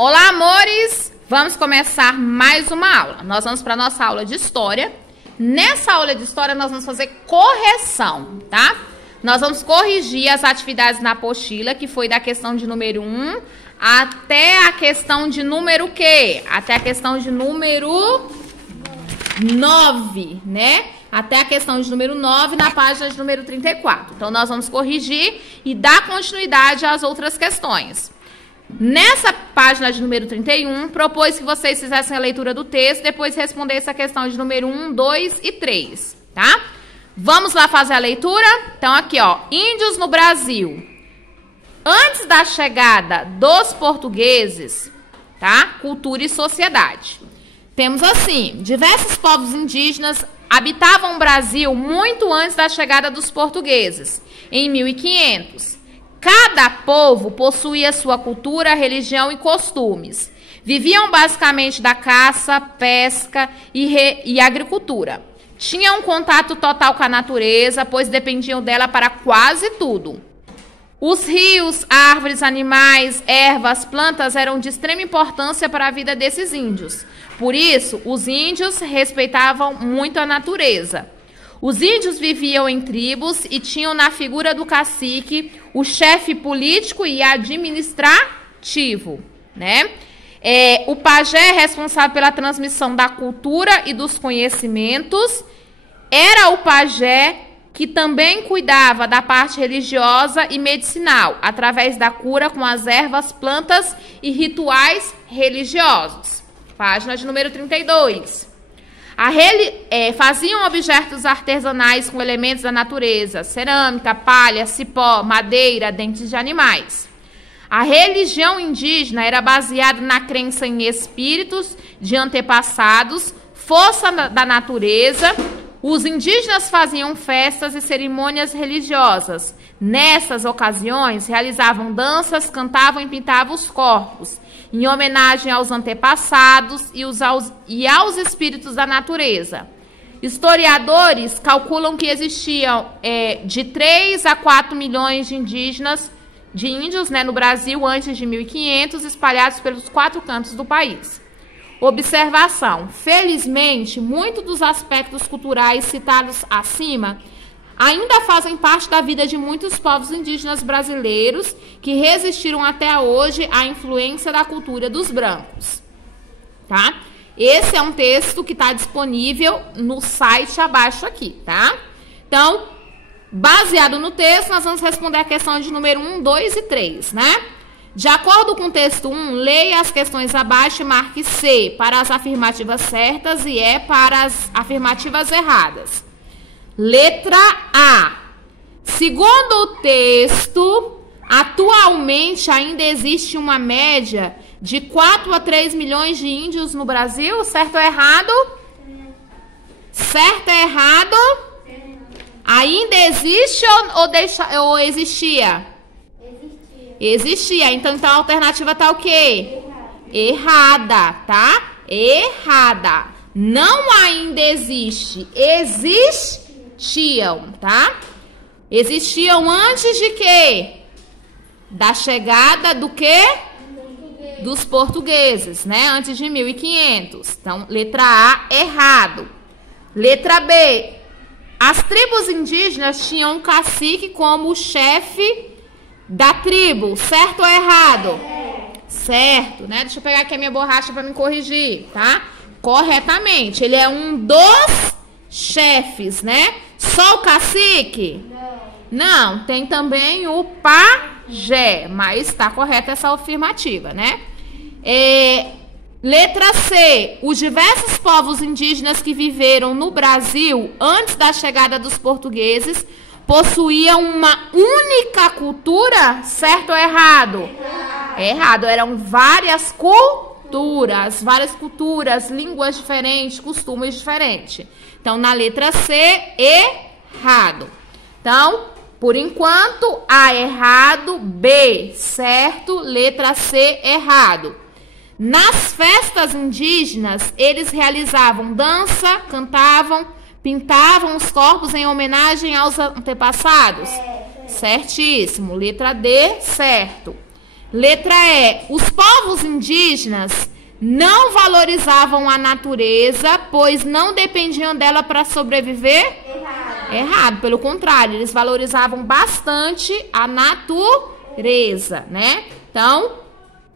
Olá, amores! Vamos começar mais uma aula. Nós vamos para a nossa aula de História. Nessa aula de História, nós vamos fazer correção, tá? Nós vamos corrigir as atividades na apostila, que foi da questão de número 1 até a questão de número o quê? Até a questão de número 9, né? Até a questão de número 9 na página de número 34. Então, nós vamos corrigir e dar continuidade às outras questões. Nessa página de número 31, propôs que vocês fizessem a leitura do texto, depois respondessem a questão de número 1, 2 e 3, tá? Vamos lá fazer a leitura? Então, aqui, ó, índios no Brasil. Antes da chegada dos portugueses, tá? Cultura e sociedade. Temos assim, diversos povos indígenas habitavam o Brasil muito antes da chegada dos portugueses, em 1500. Cada povo possuía sua cultura, religião e costumes. Viviam basicamente da caça, pesca e agricultura. Tinham um contato total com a natureza, pois dependiam dela para quase tudo. Os rios, árvores, animais, ervas, plantas eram de extrema importância para a vida desses índios. Por isso, os índios respeitavam muito a natureza. Os índios viviam em tribos e tinham na figura do cacique o chefe político e administrativo, né? O pajé, responsável pela transmissão da cultura e dos conhecimentos, era o pajé que também cuidava da parte religiosa e medicinal, através da cura com as ervas, plantas e rituais religiosos. Página de número 32. Faziam objetos artesanais com elementos da natureza, cerâmica, palha, cipó, madeira, dentes de animais. A religião indígena era baseada na crença em espíritos de antepassados, força da natureza. Os indígenas faziam festas e cerimônias religiosas. Nessas ocasiões, realizavam danças, cantavam e pintavam os corpos, em homenagem aos antepassados e aos espíritos da natureza. Historiadores calculam que existiam de 3 a 4 milhões de índios, né, no Brasil antes de 1500, espalhados pelos 4 cantos do país. Observação: felizmente, muitos dos aspectos culturais citados acima ainda fazem parte da vida de muitos povos indígenas brasileiros que resistiram até hoje à influência da cultura dos brancos, tá? Esse é um texto que está disponível no site abaixo aqui, tá? Então, baseado no texto, nós vamos responder a questão de número 1, 2 e 3, né? De acordo com o texto 1, leia as questões abaixo e marque C para as afirmativas certas e E para as afirmativas erradas. Letra A. Segundo o texto, atualmente ainda existe uma média de 4 a 3 milhões de índios no Brasil. Certo ou errado? Certo ou errado? Ainda existe ou existia? Existia. Então a alternativa tá o quê? Errada, tá? Errada. Não ainda existe. Existiam, tá? Existiam antes de quê? Da chegada do quê? Dos portugueses, né? Antes de 1500. Então, letra A, errado. Letra B. As tribos indígenas tinham um cacique como o chefe da tribo. Certo ou errado? Certo, né? Deixa eu pegar aqui a minha borracha para me corrigir, tá? Corretamente. Ele é um dos chefes, né? Só o cacique? Não, tem também o pajé, mas está correta essa afirmativa, né? Letra C. Os diversos povos indígenas que viveram no Brasil antes da chegada dos portugueses possuíam uma única cultura? Certo ou errado? Errado. Eram várias culturas, línguas diferentes, costumes diferentes. Então, na letra C, errado. Então, por enquanto, A errado, B certo, letra C errado. Nas festas indígenas, eles realizavam dança, cantavam, pintavam os corpos em homenagem aos antepassados? Certíssimo. Letra D, certo. Letra E. Os povos indígenas não valorizavam a natureza, pois não dependiam dela para sobreviver? Errado. Pelo contrário, eles valorizavam bastante a natureza, né? Então,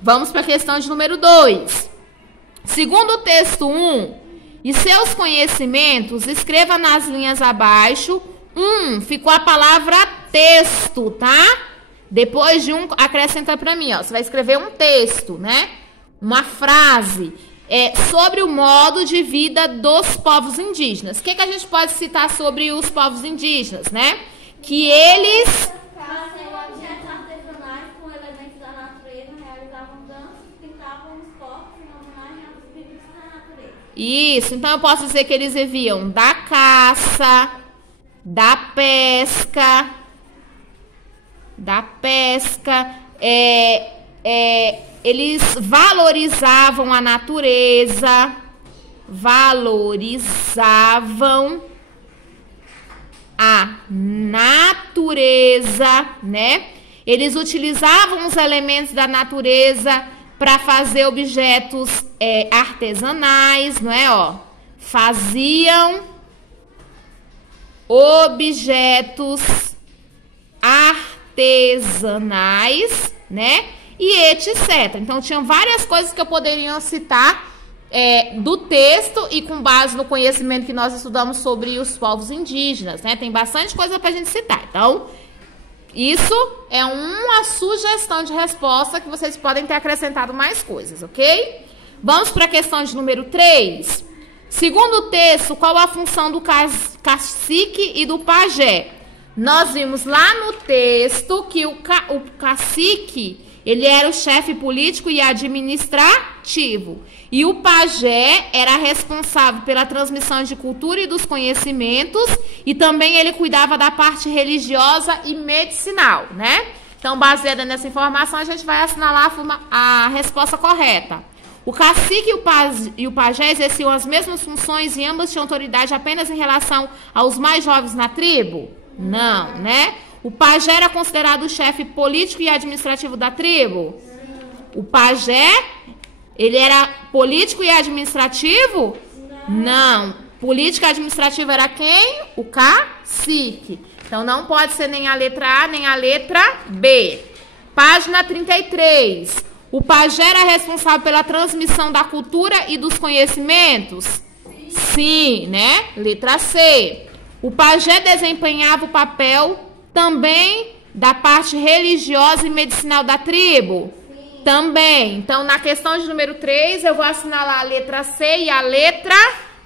vamos para a questão de número 2. Segundo o texto 1, e seus conhecimentos, escreva nas linhas abaixo. Ficou a palavra texto, tá? Depois de acrescenta para mim, ó. Você vai escrever um texto, né? Uma frase sobre o modo de vida dos povos indígenas. O que a gente pode citar sobre os povos indígenas, né? Que eles... objetos artesanais com elementos da natureza, realizavam danças, pintavam os corpos em homenagem aos espíritos da natureza. Isso, então eu posso dizer que eles viviam da caça, da pesca, eles valorizavam a natureza, né? Eles utilizavam os elementos da natureza para fazer objetos artesanais, não é? Ó, faziam objetos artesanais, né? E etc. Então, tinham várias coisas que eu poderia citar do texto e com base no conhecimento que nós estudamos sobre os povos indígenas, né? Tem bastante coisa para a gente citar. Então, isso é uma sugestão de resposta que vocês podem ter acrescentado mais coisas, ok? Vamos para a questão de número 3. Segundo o texto, qual a função do cacique e do pajé? Nós vimos lá no texto que o cacique, ele era o chefe político e administrativo. E o pajé era responsável pela transmissão de cultura e dos conhecimentos. E também ele cuidava da parte religiosa e medicinal, né? Então, baseada nessa informação, a gente vai assinalar a resposta correta. O cacique e o pajé exerciam as mesmas funções e ambas tinham autoridade apenas em relação aos mais jovens na tribo? Não, né? O pajé era considerado o chefe político e administrativo da tribo? O pajé, ele era político e administrativo? Não. Político e administrativo era quem? O cacique. Então, não pode ser nem a letra A, nem a letra B. Página 33. O pajé era responsável pela transmissão da cultura e dos conhecimentos? Sim, né? Letra C. O pajé desempenhava o papel também da parte religiosa e medicinal da tribo? Sim. Também. Então, na questão de número 3, eu vou assinalar a letra C e a letra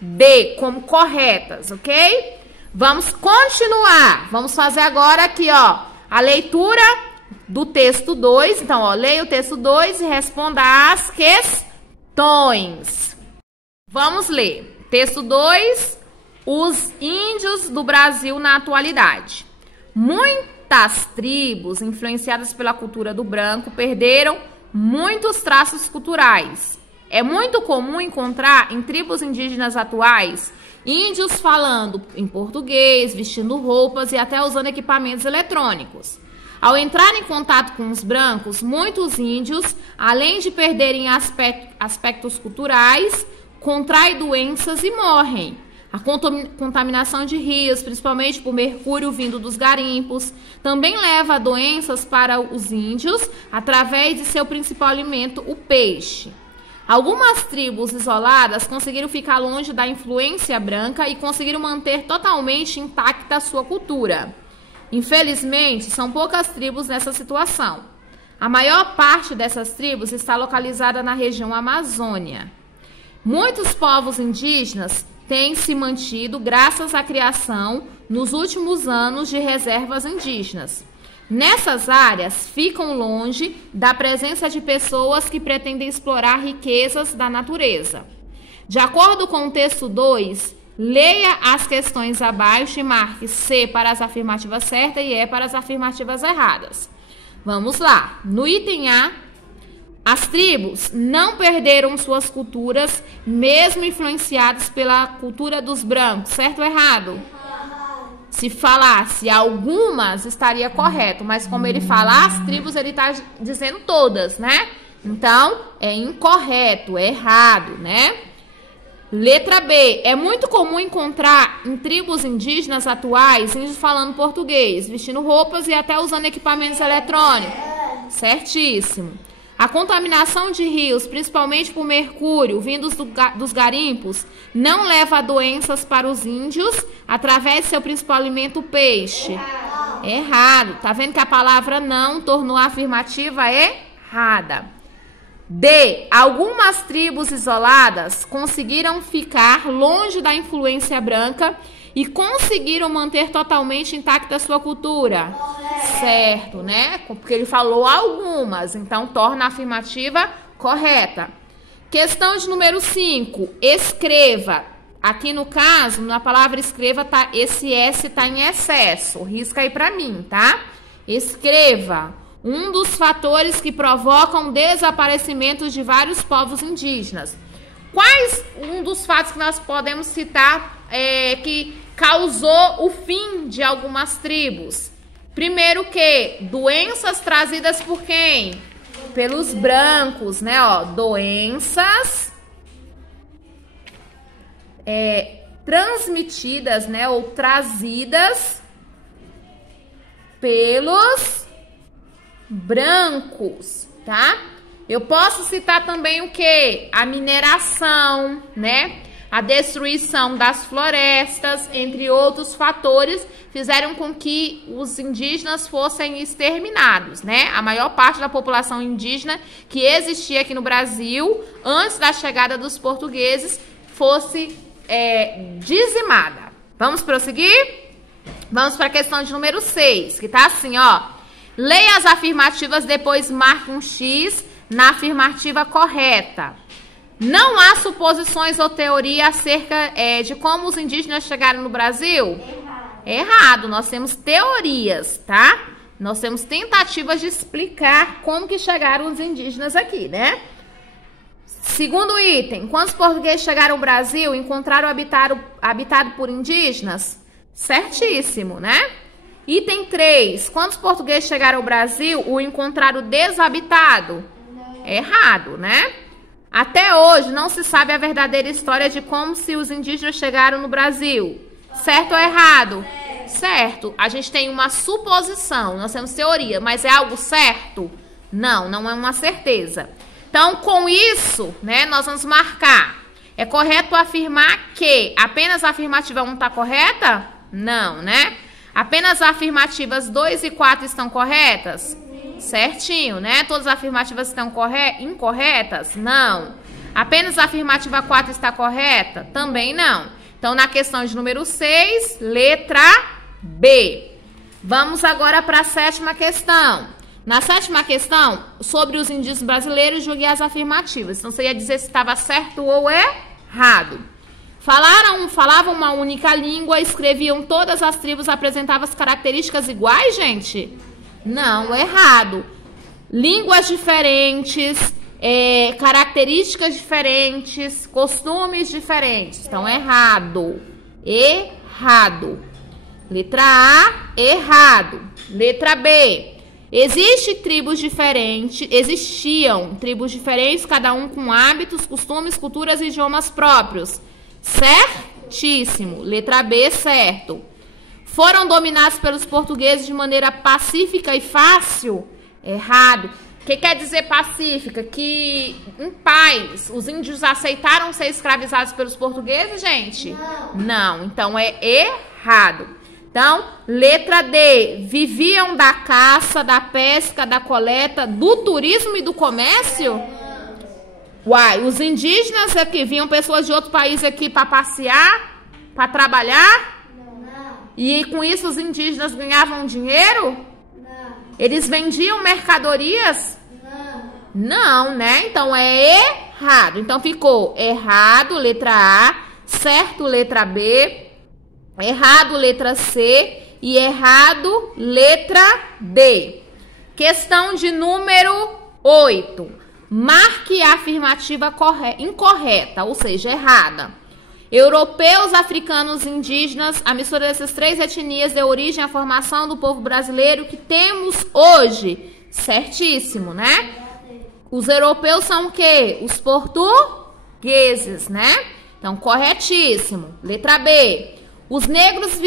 D como corretas, ok? Vamos continuar. Vamos fazer agora aqui, ó, a leitura do texto 2. Então, ó, leia o texto 2 e responda as questões. Vamos ler. Texto 2. Os índios do Brasil na atualidade. Muitas tribos influenciadas pela cultura do branco perderam muitos traços culturais. É muito comum encontrar em tribos indígenas atuais índios falando em português, vestindo roupas e até usando equipamentos eletrônicos. Ao entrar em contato com os brancos, muitos índios, além de perderem aspectos culturais, contraem doenças e morrem. A contaminação de rios, principalmente por mercúrio vindo dos garimpos, também leva a doenças para os índios através de seu principal alimento, o peixe. Algumas tribos isoladas conseguiram ficar longe da influência branca e conseguiram manter totalmente intacta a sua cultura. Infelizmente, são poucas tribos nessa situação. A maior parte dessas tribos está localizada na região Amazônia. Muitos povos indígenas têm se mantido graças à criação, nos últimos anos, de reservas indígenas. Nessas áreas, ficam longe da presença de pessoas que pretendem explorar riquezas da natureza. De acordo com o texto 2, leia as questões abaixo e marque C para as afirmativas certas e E para as afirmativas erradas. Vamos lá. No item A, as tribos não perderam suas culturas, mesmo influenciadas pela cultura dos brancos. Certo ou errado? Se falasse algumas, estaria correto. Mas como ele fala as tribos, ele está dizendo todas, né? Então, é incorreto, é errado, né? Letra B. É muito comum encontrar em tribos indígenas atuais índios falando português, vestindo roupas e até usando equipamentos eletrônicos. Certíssimo. A contaminação de rios, principalmente por mercúrio, vindos dos garimpos, não leva a doenças para os índios através de seu principal alimento, o peixe. Errado. Tá vendo que a palavra não tornou a afirmativa errada. D. Algumas tribos isoladas conseguiram ficar longe da influência branca e conseguiram manter totalmente intacta a sua cultura. Certo, né? Porque ele falou algumas, então torna a afirmativa correta. Questão de número 5. Escreva. Aqui no caso, na palavra escreva, tá, esse S está em excesso. Risca aí para mim, tá? Escreva. Um dos fatores que provocam desaparecimento de vários povos indígenas. Quais um dos fatos que nós podemos citar que causou o fim de algumas tribos? Primeiro que doenças trazidas por quem? Pelos brancos, né? Ó, doenças transmitidas, né? Ou trazidas pelos brancos, tá? Eu posso citar também o que? A mineração, né? A destruição das florestas, entre outros fatores, fizeram com que os indígenas fossem exterminados, né? A maior parte da população indígena que existia aqui no Brasil, antes da chegada dos portugueses, fosse dizimada. Vamos prosseguir? Vamos para a questão de número 6, que tá assim, ó. Leia as afirmativas, depois marque um X na afirmativa correta. Não há suposições ou teoria acerca de como os indígenas chegaram no Brasil? Errado. Nós temos teorias, tá? Nós temos tentativas de explicar como que chegaram os indígenas aqui, né? Segundo item, quando os portugueses chegaram ao Brasil, encontraram habitado por indígenas? Certíssimo, né? Item 3. Quando os portugueses chegaram ao Brasil, o encontraram desabitado? Errado, né? Até hoje, não se sabe a verdadeira história de como se os indígenas chegaram no Brasil. Certo ou errado? Certo. A gente tem uma suposição, nós temos teoria, mas é algo certo? Não, não é uma certeza. Então, com isso, né, nós vamos marcar. É correto afirmar que apenas a afirmativa 1 está correta? Não, né? Apenas as afirmativas 2 e 4 estão corretas? Certinho, né? Todas as afirmativas estão incorretas? Não. Apenas a afirmativa 4 está correta? Também não. Então, na questão de número 6, letra B. Vamos agora para a 7ª questão. Na 7ª questão, sobre os indígenas brasileiros, julgue as afirmativas. Então, você ia dizer se estava certo ou errado. Falavam uma única língua, escreviam todas as tribos, apresentavam as características iguais, gente? Não, errado. Línguas diferentes, características diferentes, costumes diferentes. Então, errado. Errado. Letra A, errado. Letra B. Existiam tribos diferentes, cada um com hábitos, costumes, culturas e idiomas próprios. Certíssimo. Letra B, certo. Foram dominados pelos portugueses de maneira pacífica e fácil? Errado. O que quer dizer pacífica? Que em paz. Os índios aceitaram ser escravizados pelos portugueses, gente? Não. Então é errado. Então, letra D. Viviam da caça, da pesca, da coleta, do turismo e do comércio? Uai, os indígenas aqui, vinham pessoas de outro país aqui para passear, para trabalhar? Não. E com isso os indígenas ganhavam dinheiro? Não. Eles vendiam mercadorias? Não. Não, né? Então é errado. Então ficou errado, letra A, certo, letra B, errado, letra C e errado, letra D. Questão de número 8. Marque a afirmativa incorreta, ou seja, errada. Europeus, africanos, indígenas, a mistura dessas três etnias deu origem à formação do povo brasileiro que temos hoje. Certíssimo, né? Os europeus são o quê? Os portugueses, né? Então, corretíssimo. Letra B. Os negros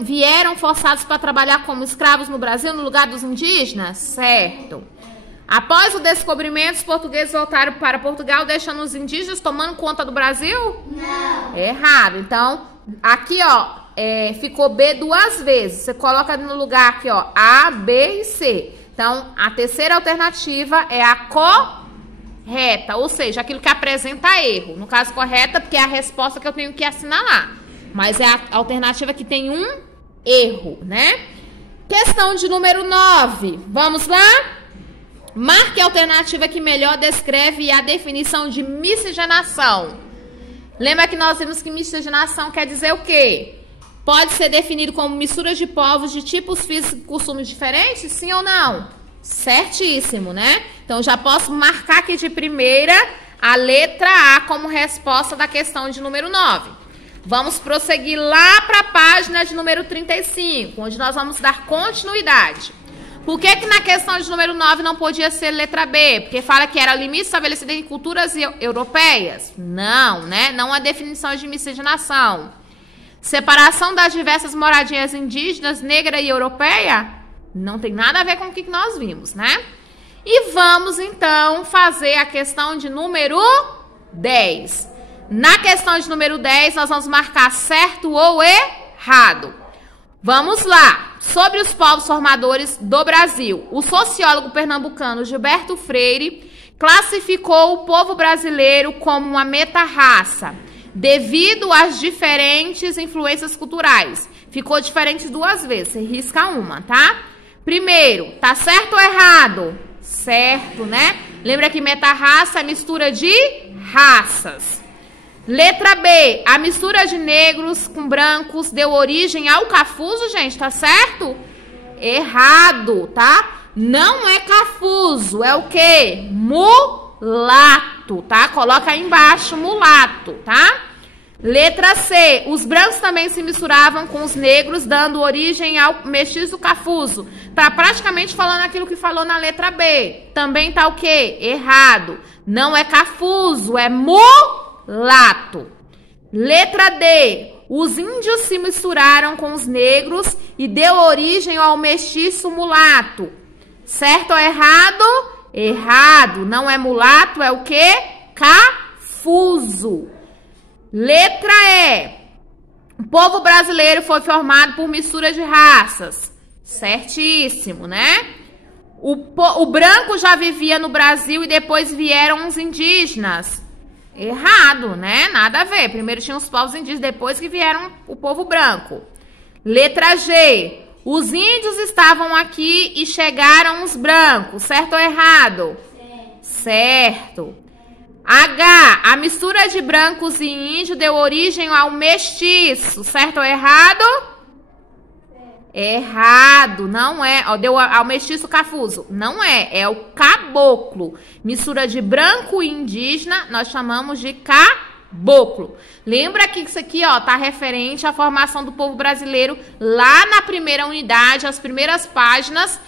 vieram forçados para trabalhar como escravos no Brasil no lugar dos indígenas? Certo. Após o descobrimento, os portugueses voltaram para Portugal, deixando os indígenas tomando conta do Brasil? Não. Errado. Então, aqui, ó, ficou B duas vezes. Você coloca no lugar aqui, ó, A, B e C. Então, a terceira alternativa é a correta, ou seja, aquilo que apresenta erro. No caso, correta, porque é a resposta que eu tenho que assinalar. Mas é a alternativa que tem um erro, né? Questão de número 9. Vamos lá? Marque a alternativa que melhor descreve a definição de miscigenação. Lembra que nós vimos que miscigenação quer dizer o quê? Pode ser definido como mistura de povos de tipos físicos e costumes diferentes? Sim ou não? Certíssimo, né? Então, já posso marcar aqui de primeira a letra A como resposta da questão de número 9. Vamos prosseguir lá para a página de número 35, onde nós vamos dar continuidade. Por que na questão de número 9 não podia ser letra B? Porque fala que era limite estabelecido em culturas europeias? Não, né? Não há definição de miscigenação. Separação das diversas moradias indígenas, negra e europeia? Não tem nada a ver com o que nós vimos, né? E vamos, então, fazer a questão de número 10. Na questão de número 10, nós vamos marcar certo ou errado. Vamos lá. Sobre os povos formadores do Brasil, o sociólogo pernambucano Gilberto Freire classificou o povo brasileiro como uma meta-raça, devido às diferentes influências culturais. Ficou diferente duas vezes, você risca uma, tá? Primeiro, tá certo ou errado? Certo, né? Lembra que meta-raça é mistura de raças. Letra B, a mistura de negros com brancos deu origem ao cafuzo, gente, tá certo? Errado, tá? Não é cafuzo, é o quê? Mulato, tá? Coloca aí embaixo, mulato, tá? Letra C, os brancos também se misturavam com os negros, dando origem ao mestiço cafuzo. Tá praticamente falando aquilo que falou na letra B. Também tá o quê? Errado. Não é cafuzo, é mulato. Letra D. Os índios se misturaram com os negros e deu origem ao mestiço mulato. Certo ou errado? Errado. Não é mulato, é o quê? Cafuzo. Letra E. O povo brasileiro foi formado por mistura de raças. Certíssimo, né? O branco já vivia no Brasil e depois vieram os indígenas. Errado, né? Nada a ver. Primeiro tinham os povos indígenas, depois que vieram o povo branco. Letra G. Os índios estavam aqui e chegaram os brancos. Certo ou errado? Certo. H. A mistura de brancos e índio deu origem ao mestiço. Certo ou errado? Errado, não é. Ó, deu ao mestiço cafuzo. Não é, é o caboclo. Mistura de branco e indígena, nós chamamos de caboclo. Lembra que isso aqui, ó, tá referente à formação do povo brasileiro lá na primeira unidade, as primeiras páginas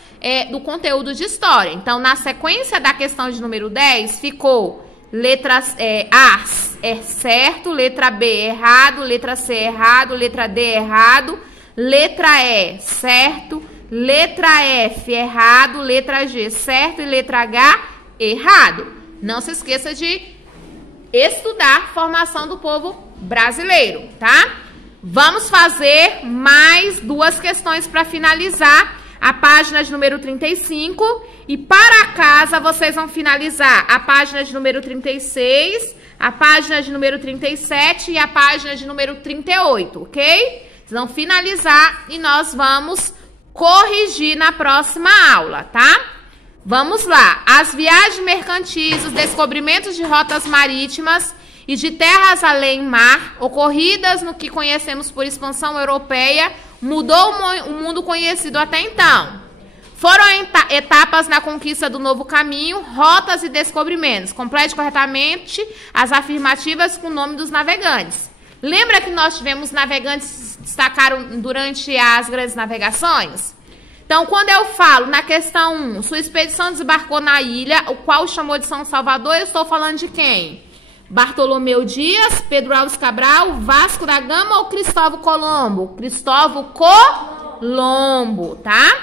do conteúdo de história. Então, na sequência da questão de número 10, ficou letra A é certo, letra B errado, letra C errado, letra D errado, letra E certo, letra F errado, letra G certo e letra H errado. Não se esqueça de estudar a formação do povo brasileiro, tá? Vamos fazer mais duas questões para finalizar a página de número 35 e para casa vocês vão finalizar a página de número 36, a página de número 37 e a página de número 38, ok? Vocês vão finalizar e nós vamos corrigir na próxima aula, tá? Vamos lá. As viagens mercantis, os descobrimentos de rotas marítimas e de terras além mar, ocorridas no que conhecemos por expansão europeia, mudou o mundo conhecido até então. Foram etapas na conquista do novo caminho, rotas e descobrimentos. Complete corretamente as afirmativas com o nome dos navegantes. Lembra que nós tivemos navegantes que se destacaram durante as grandes navegações? Então, quando eu falo na questão 1, sua expedição desembarcou na ilha, o qual chamou de São Salvador, eu estou falando de quem? Bartolomeu Dias, Pedro Álvares Cabral, Vasco da Gama ou Cristóvão Colombo? Cristóvão Colombo, tá?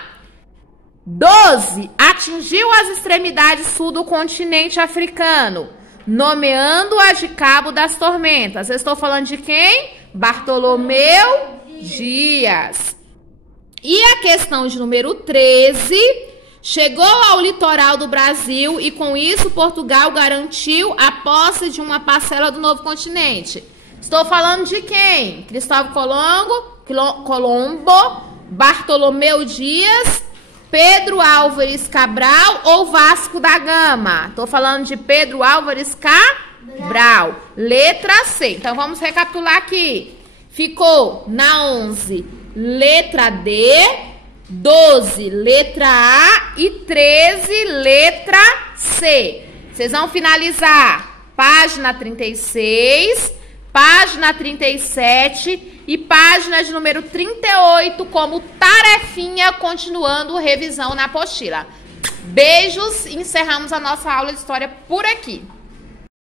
12. Atingiu as extremidades sul do continente africano, nomeando-a de Cabo das Tormentas. Eu estou falando de quem? Bartolomeu Dias. E a questão de número 13, chegou ao litoral do Brasil e com isso Portugal garantiu a posse de uma parcela do novo continente. Estou falando de quem? Cristóvão Colombo, Bartolomeu Dias, Pedro Álvares Cabral ou Vasco da Gama? Estou falando de Pedro Álvares Cabral. Letra C. Então vamos recapitular aqui. Ficou na 11, letra D, 12, letra A e 13, letra C. Vocês vão finalizar página 36, página 37 e página de número 38 como tarefinha, continuando revisão na apostila. Beijos, encerramos a nossa aula de história por aqui.